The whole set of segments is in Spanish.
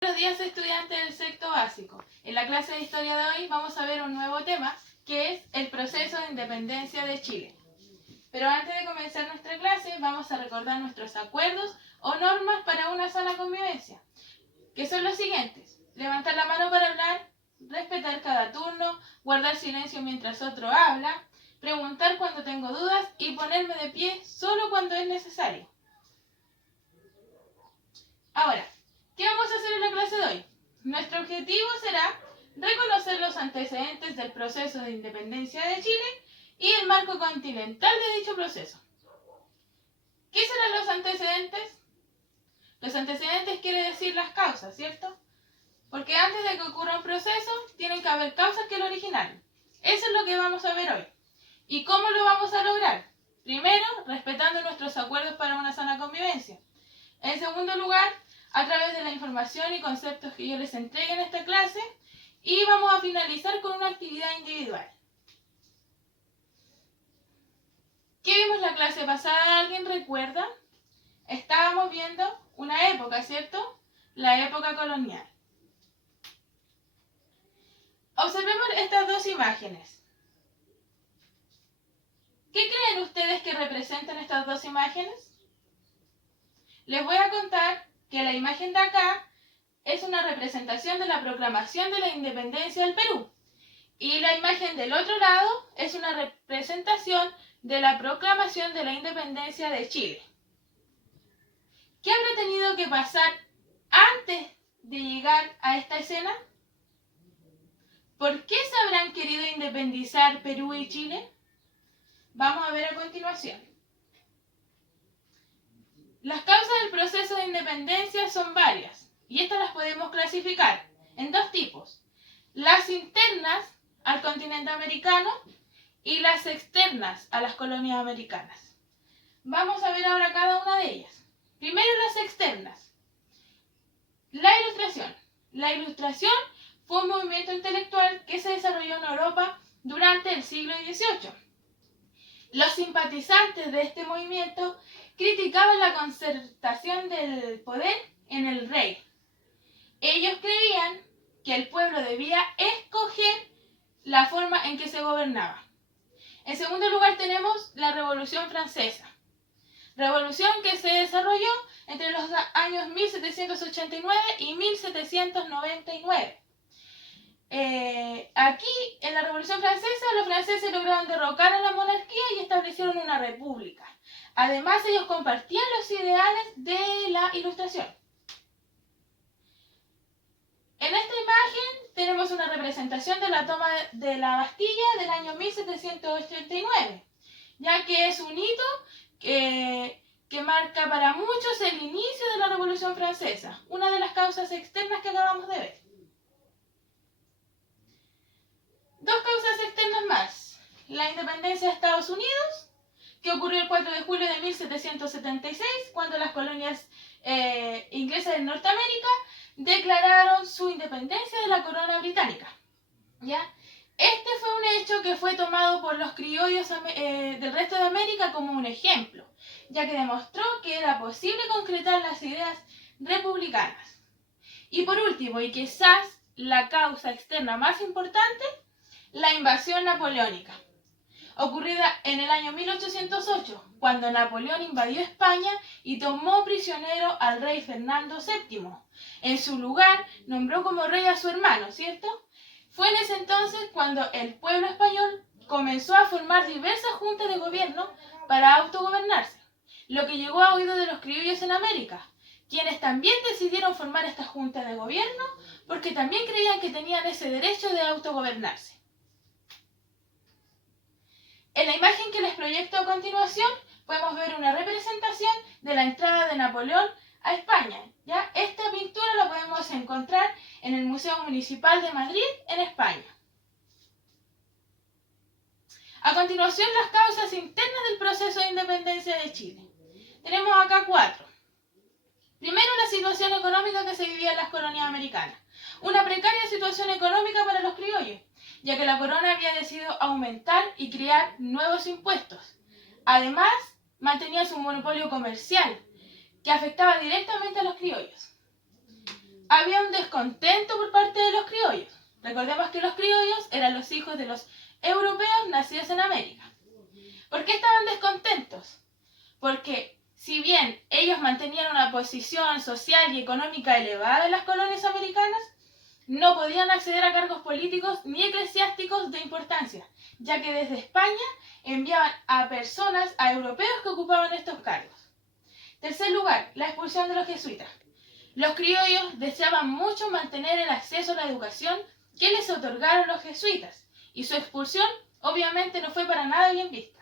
Buenos días, estudiantes del sexto básico. En la clase de historia de hoy vamos a ver un nuevo tema, que es el proceso de independencia de Chile. Pero antes de comenzar nuestra clase, vamos a recordar nuestros acuerdos o normas para una sana convivencia, que son los siguientes: levantar la mano para hablar, respetar cada turno, guardar silencio mientras otro habla, preguntar cuando tengo dudas y ponerme de pie solo cuando es necesario. Ahora, ¿qué vamos a hacer en la clase de hoy? Nuestro objetivo será reconocer los antecedentes del proceso de independencia de Chile y el marco continental de dicho proceso. ¿Qué serán los antecedentes? Los antecedentes quiere decir las causas, ¿cierto? Porque antes de que ocurra un proceso, tienen que haber causas que lo originaron. Eso es lo que vamos a ver hoy. ¿Y cómo lo vamos a lograr? Primero, respetando nuestros acuerdos para una sana convivencia. En segundo lugar, a través de la información y conceptos que yo les entregue en esta clase, y vamos a finalizar con una actividad individual. ¿Qué vimos la clase pasada? ¿Alguien recuerda? Estábamos viendo una época, ¿cierto? La época colonial. Observemos estas dos imágenes. ¿Qué creen ustedes que representan estas dos imágenes? Les voy a contar que la imagen de acá es una representación de la proclamación de la independencia del Perú. Y la imagen del otro lado es una representación de la proclamación de la independencia de Chile. ¿Qué habrá tenido que pasar antes de llegar a esta escena? ¿Por qué se habrán querido independizar Perú y Chile? Vamos a ver a continuación. Las causas del proceso de independencia son varias, y estas las podemos clasificar en dos tipos: las internas al continente americano y las externas a las colonias americanas. Vamos a ver ahora cada una de ellas. Primero, las externas. La Ilustración. La Ilustración fue un movimiento intelectual que se desarrolló en Europa durante el siglo XVIII. Los simpatizantes de este movimiento criticaban la concentración del poder en el rey. Ellos creían que el pueblo debía escoger la forma en que se gobernaba. En segundo lugar tenemos la Revolución Francesa. Revolución que se desarrolló entre los años 1789 y 1799. Aquí, en la Revolución Francesa, los franceses lograron derrocar a la monarquía y establecieron una república. Además, ellos compartían los ideales de la Ilustración. En esta imagen tenemos una representación de la toma de la Bastilla del año 1789, ya que es un hito que marca para muchos el inicio de la Revolución Francesa, una de las causas externas que acabamos de ver. Dos causas externas más: la independencia de Estados Unidos, que ocurrió el 4 de julio de 1776, cuando las colonias inglesas de Norteamérica declararon su independencia de la corona británica. ¿Ya? Este fue un hecho que fue tomado por los criollos del resto de América como un ejemplo, ya que demostró que era posible concretar las ideas republicanas. Y por último, y quizás la causa externa más importante, la invasión napoleónica, ocurrida en el año 1808, cuando Napoleón invadió España y tomó prisionero al rey Fernando VII. En su lugar, nombró como rey a su hermano, ¿cierto? Fue en ese entonces cuando el pueblo español comenzó a formar diversas juntas de gobierno para autogobernarse, lo que llegó a oídos de los criollos en América, quienes también decidieron formar estas juntas de gobierno porque también creían que tenían ese derecho de autogobernarse. En la imagen que les proyecto a continuación podemos ver una representación de la entrada de Napoleón a España. ¿Ya? Esta pintura la podemos encontrar en el Museo Municipal de Madrid, en España. A continuación, las causas internas del proceso de independencia de Chile. Tenemos acá 4. Primero, la situación económica que se vivía en las colonias americanas. Una precaria situación económica para los criollos, ya que la corona había decidido aumentar y crear nuevos impuestos. Además, mantenía su monopolio comercial, que afectaba directamente a los criollos. había un descontento por parte de los criollos. Recordemos que los criollos eran los hijos de los europeos nacidos en América. ¿Por qué estaban descontentos? Porque si bien ellos mantenían una posición social y económica elevada en las colonias americanas, no podían acceder a cargos políticos ni eclesiásticos de importancia, ya que desde España enviaban a personas, a europeos que ocupaban estos cargos. Tercer lugar, la expulsión de los jesuitas. Los criollos deseaban mucho mantener el acceso a la educación que les otorgaron los jesuitas, y su expulsión obviamente no fue para nada bien vista.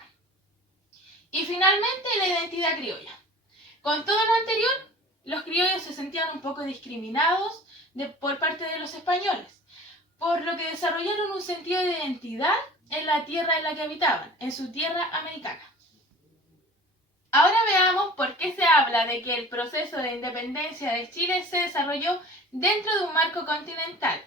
Y finalmente, la identidad criolla. Con todo lo anterior, los criollos se sentían un poco discriminados por parte de los españoles, por lo que desarrollaron un sentido de identidad en la tierra en la que habitaban, en su tierra americana. Ahora veamos por qué se habla de que el proceso de independencia de Chile se desarrolló dentro de un marco continental.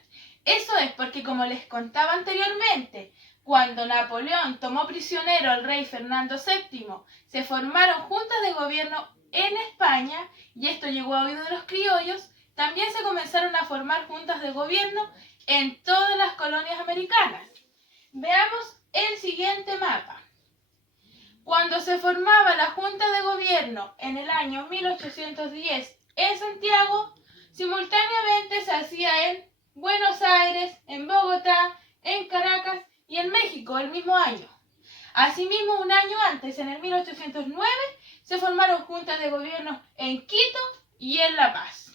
Eso es porque, como les contaba anteriormente, cuando Napoleón tomó prisionero al rey Fernando VII, se formaron juntas de gobierno en España, y esto llegó a oídos de los criollos. También se comenzaron a formar juntas de gobierno en todas las colonias americanas. Veamos el siguiente mapa. Cuando se formaba la Junta de Gobierno en el año 1810 en Santiago, simultáneamente se hacía en Buenos Aires, en Bogotá, en Caracas y en México el mismo año. Asimismo, un año antes, en el 1809, se formaron juntas de gobierno en Quito y en La Paz.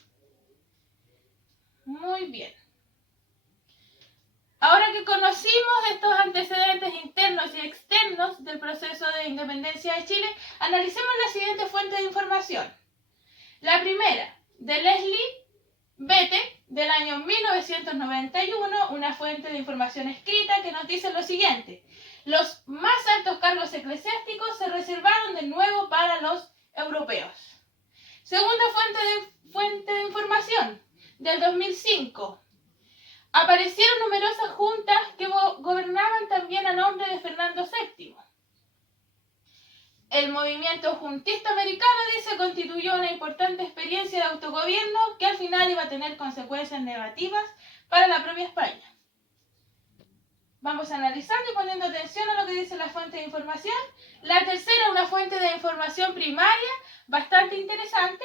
Muy bien. Ahora que conocimos estos antecedentes internos y externos del proceso de independencia de Chile, analicemos la siguiente fuente de información. La primera, de Leslie Bete, del año 1991, una fuente de información escrita que nos dice lo siguiente: los más altos cargos eclesiásticos se reservaron de nuevo para los europeos. Segunda fuente de información, del 2005. Aparecieron numerosas juntas que gobernaban también a nombre de Fernando VII. El movimiento juntista americano, dice, constituyó una importante experiencia de autogobierno que al final iba a tener consecuencias negativas para la propia España. Vamos analizando y poniendo atención a lo que dice la fuente de información. La tercera, una fuente de información primaria bastante interesante.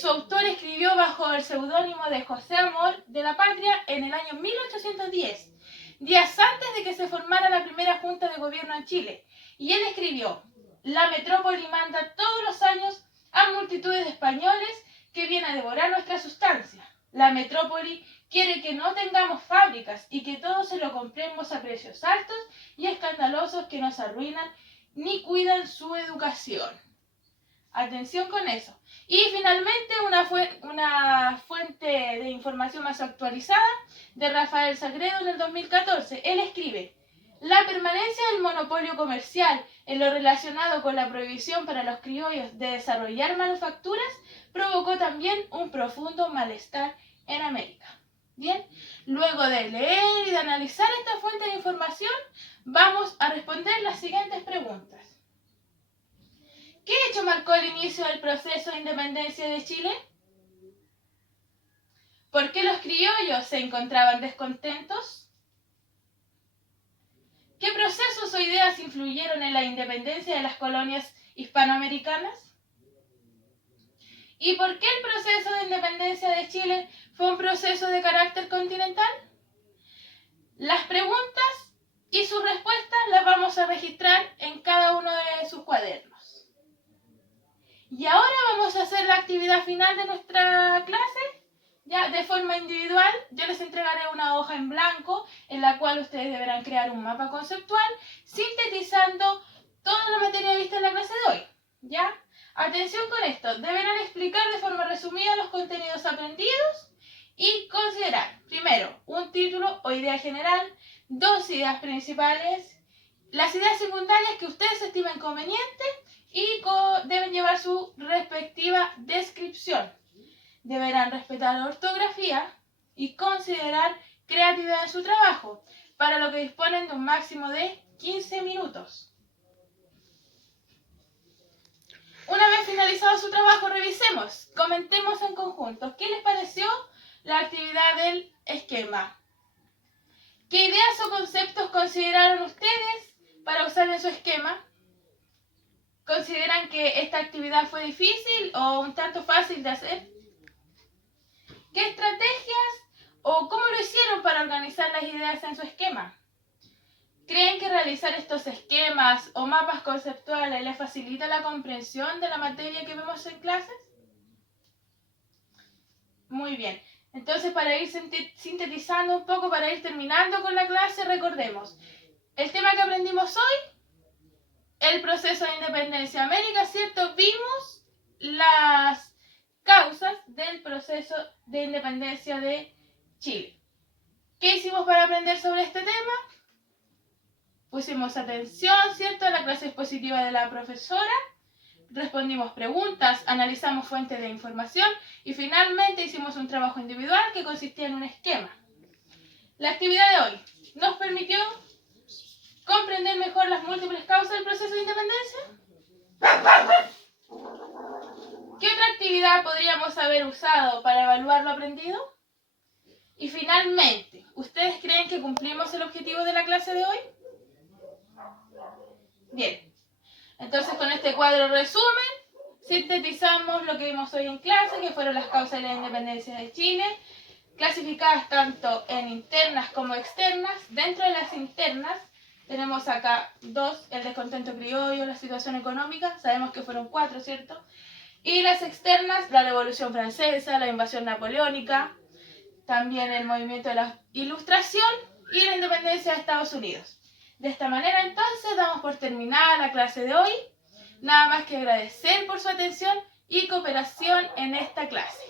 Su autor escribió bajo el seudónimo de José Amor de la Patria en el año 1810, días antes de que se formara la primera Junta de Gobierno en Chile. Y él escribió: la metrópoli manda todos los años a multitudes de españoles que vienen a devorar nuestra sustancia. La metrópoli quiere que no tengamos fábricas y que todo se lo compremos a precios altos y escandalosos que nos arruinan ni cuidan su educación. Atención con eso. Y finalmente una fuente de información más actualizada de Rafael Sagredo en el 2014. Él escribe: la permanencia del monopolio comercial en lo relacionado con la prohibición para los criollos de desarrollar manufacturas provocó también un profundo malestar en América. Bien, luego de leer y de analizar esta fuente de información, vamos a responder las siguientes preguntas. ¿Qué hecho marcó el inicio del proceso de independencia de Chile? ¿Por qué los criollos se encontraban descontentos? ¿Qué procesos o ideas influyeron en la independencia de las colonias hispanoamericanas? ¿Y por qué el proceso de independencia de Chile fue un proceso de carácter continental? Las preguntas y sus respuestas las vamos a registrar en cada uno de sus cuadernos. Y ahora vamos a hacer la actividad final de nuestra clase, ya de forma individual. Yo les entregaré una hoja en blanco en la cual ustedes deberán crear un mapa conceptual sintetizando toda la materia vista en la clase de hoy. ¿Ya? Atención con esto, deberán explicar de forma resumida los contenidos aprendidos y considerar, primero, un título o idea general, dos ideas principales, las ideas secundarias que ustedes estimen convenientes y deben llevar su respectiva descripción. Deberán respetar la ortografía y considerar creatividad en su trabajo, para lo que disponen de un máximo de 15 minutos. Una vez finalizado su trabajo, revisemos, comentemos en conjunto. ¿Qué les pareció la actividad del esquema? ¿Qué ideas o conceptos consideraron ustedes para usar en su esquema? ¿Consideran que esta actividad fue difícil o un tanto fácil de hacer? ¿Qué estrategias o cómo lo hicieron para organizar las ideas en su esquema? ¿Creen que realizar estos esquemas o mapas conceptuales les facilita la comprensión de la materia que vemos en clases? Muy bien. Entonces, para ir sintetizando un poco, para ir terminando con la clase, recordemos el tema que aprendimos hoy, el proceso de independencia de América, ¿cierto? Vimos las causas del proceso de independencia de Chile. ¿Qué hicimos para aprender sobre este tema? Pusimos atención, ¿cierto?, a la clase expositiva de la profesora, respondimos preguntas, analizamos fuentes de información y finalmente hicimos un trabajo individual que consistía en un esquema. La actividad de hoy nos permitió comprender mejor las múltiples causas del proceso de independencia. ¿Qué otra actividad podríamos haber usado para evaluar lo aprendido? Y finalmente, ¿ustedes creen que cumplimos el objetivo de la clase de hoy? Bien, entonces con este cuadro resumen, sintetizamos lo que vimos hoy en clase, que fueron las causas de la independencia de Chile, clasificadas tanto en internas como externas. Dentro de las internas tenemos acá dos: el descontento criollo, la situación económica, sabemos que fueron 4, ¿cierto? Y las externas, la Revolución Francesa, la invasión napoleónica, también el movimiento de la Ilustración y la independencia de Estados Unidos. De esta manera, entonces, damos por terminada la clase de hoy. Nada más que agradecer por su atención y cooperación en esta clase.